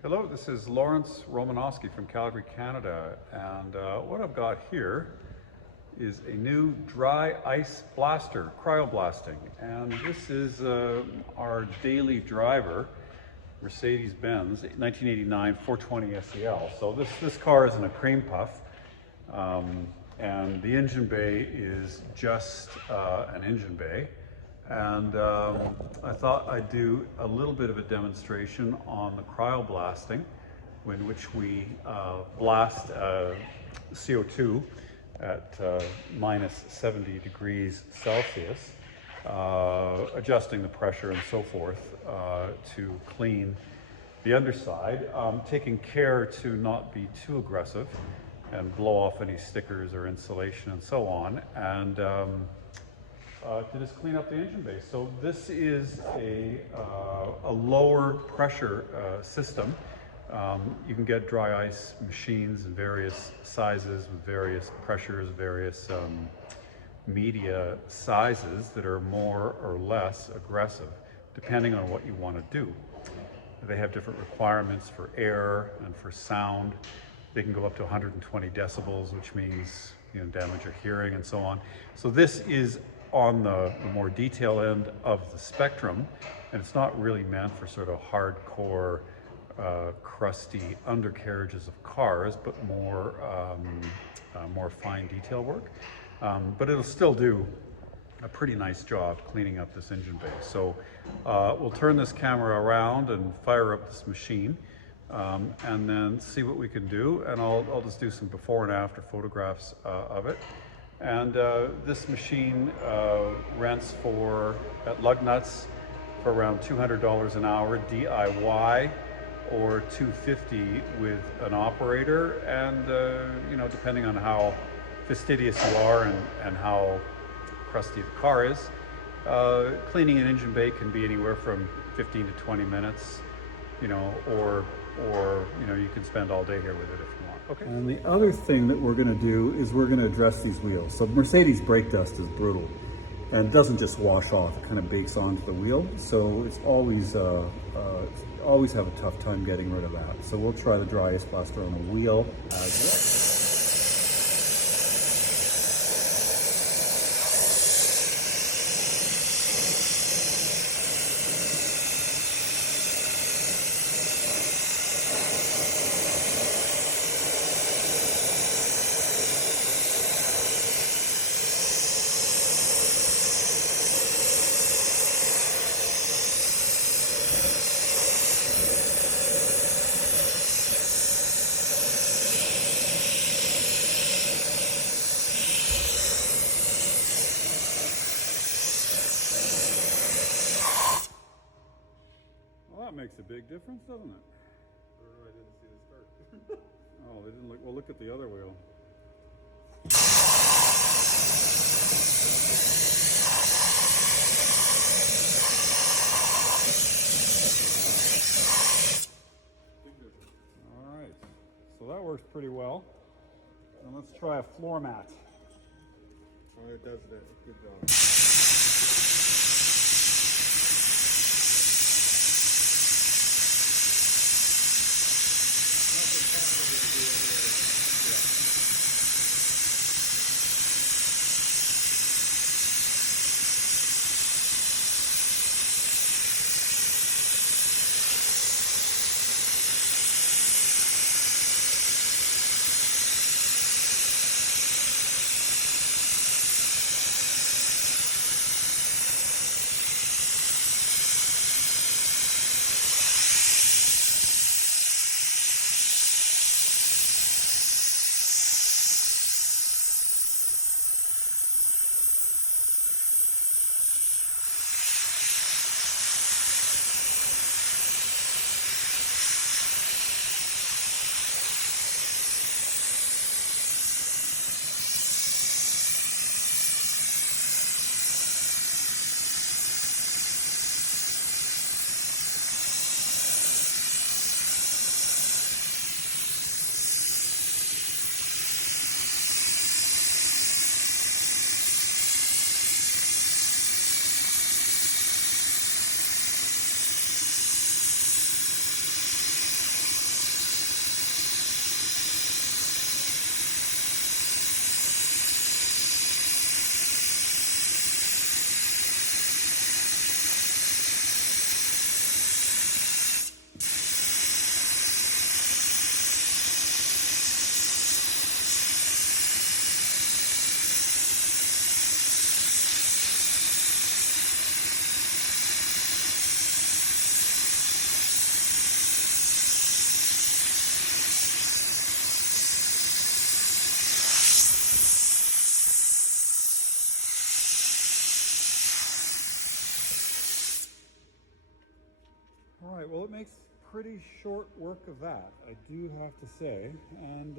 Hello, this is Lawrence Romanosky from Calgary, Canada, and what I've got here is a new dry ice blaster, Cryoblasting, and this is our daily driver, Mercedes-Benz 1989 420 SEL. So this car is in a cream puff, and the engine bay is just an engine bay. And I thought I'd do a little bit of a demonstration on the cryoblasting, in which we blast CO2 at minus 70 degrees Celsius, adjusting the pressure and so forth to clean the underside, taking care to not be too aggressive and blow off any stickers or insulation and so on, and to just clean up the engine bay. So this is a lower pressure system. You can get dry ice machines in various sizes with various pressures, various media sizes that are more or less aggressive depending on what you want to do. They have different requirements for air and for sound. They can go up to 120 decibels, which means damage your hearing and so on. So this is on the more detail end of the spectrum, and it's not really meant for sort of hardcore, crusty undercarriages of cars, but more fine detail work. But it'll still do a pretty nice job cleaning up this engine bay. So we'll turn this camera around and fire up this machine, and then see what we can do. And I'll just do some before and after photographs of it. And this machine rents at Lugnutz for around $200 an hour DIY, or $250 with an operator. And depending on how fastidious you are and how crusty the car is, cleaning an engine bay can be anywhere from 15 to 20 minutes, or you can spend all day here with it if you want. Okay. And the other thing that we're going to do is we're going to address these wheels. So Mercedes brake dust is brutal, and it doesn't just wash off; it kind of bakes onto the wheel. So it's always have a tough time getting rid of that. So we'll try the dry ice blaster on a wheel as well. That makes a big difference, doesn't it? I didn't see the start. Oh, they didn't look. Well, look at the other wheel. All right, so that works pretty well. And let's try a floor mat. Oh, it does that. Good job. All right, well, it makes pretty short work of that, I do have to say. And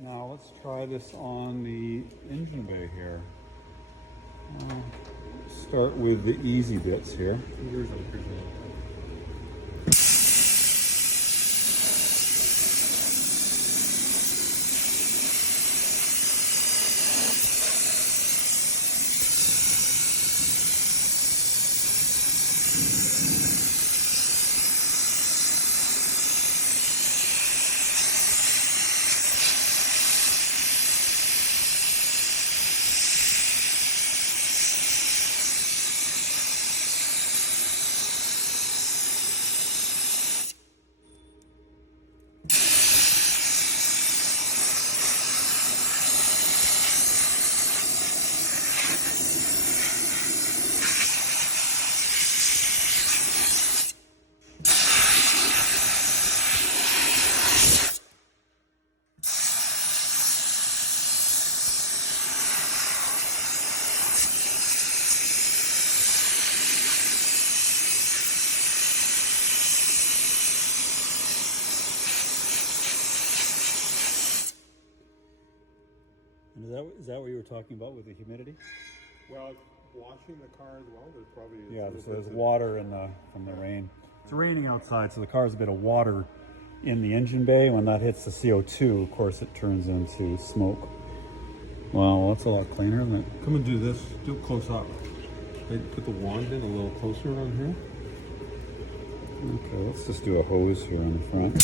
now let's try this on the engine bay here. Start with the easy bits here. And is that what you were talking about with the humidity? Well, washing the car as well, there's probably... Yeah, there's water from the rain. It's raining outside, so the car has a bit of water in the engine bay. When that hits the CO2, of course, it turns into smoke. Wow, that's a lot cleaner, isn't it? Come and do this. Do it close up. Put the wand in a little closer on here. Okay, let's just do a hose here in the front.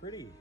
Pretty.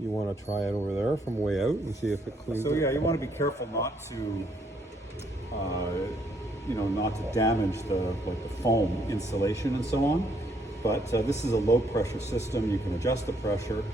You want to try it over there from way out and see if it cleans So up? yeah, you want to be careful not to, not to damage the foam insulation and so on. But this is a low pressure system. You can adjust the pressure.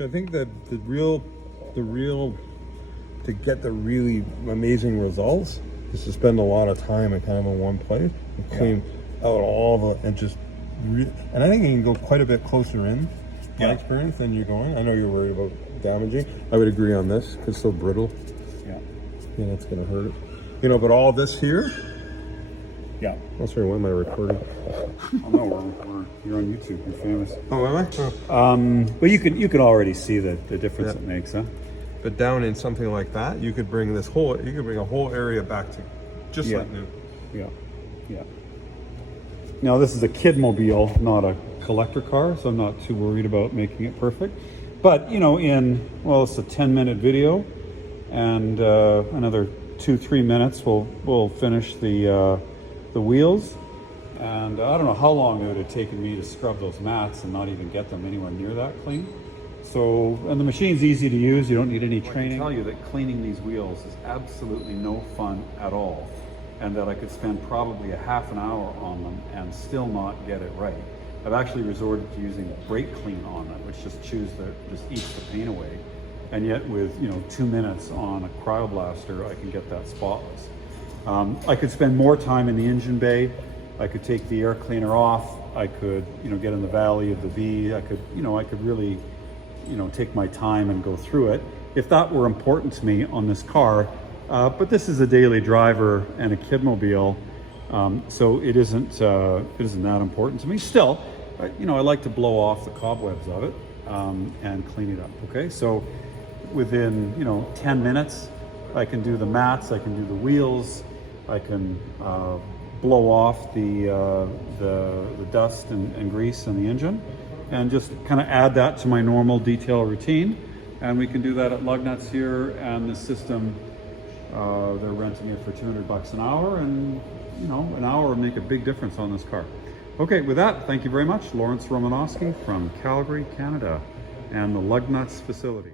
I think that the real, to get the really amazing results is to spend a lot of time and kind of in one place and clean out all the, and just, and I think you can go quite a bit closer in, my experience, than you're going. I know you're worried about damaging. I would agree on this, because it's so brittle. Yeah. You know, it's going to hurt it. You know, but all this here, Yeah. oh, sorry, when am I recording? Oh no, you're on YouTube. You're famous. Oh, am I? Oh. But you can already see the difference it makes, huh? But down in something like that, you could bring this whole, you could bring a whole area back to just like new. Yeah. Yeah. Now this is a kidmobile, not a collector car, so I'm not too worried about making it perfect. But you know, it's a 10-minute video, and another 2-3 minutes we'll finish the wheels. And I don't know how long it would have taken me to scrub those mats and not even get them anywhere near that clean. So, and the machine's easy to use, you don't need any training. I can tell you that cleaning these wheels is absolutely no fun at all, and that I could spend probably a half an hour on them and still not get it right. I've actually resorted to using brake clean on them, which just eats the paint away. And yet with 2 minutes on a Cryoblaster, I can get that spotless. I could spend more time in the engine bay. I could take the air cleaner off. I could get in the valley of the V. I could really take my time and go through it if that were important to me on this car. But this is a daily driver and a kidmobile, so it isn't that important to me. Still, I like to blow off the cobwebs of it and clean it up. Okay, so within 10 minutes, I can do the mats, I can do the wheels, I can blow off the dust and grease in the engine, and just kind of add that to my normal detail routine. And we can do that at Lugnutz here, and the system, they're renting it for $200 an hour, and an hour would make a big difference on this car. Okay, with that, thank you very much. Romanosky from Calgary, Canada, and the Lugnutz facility.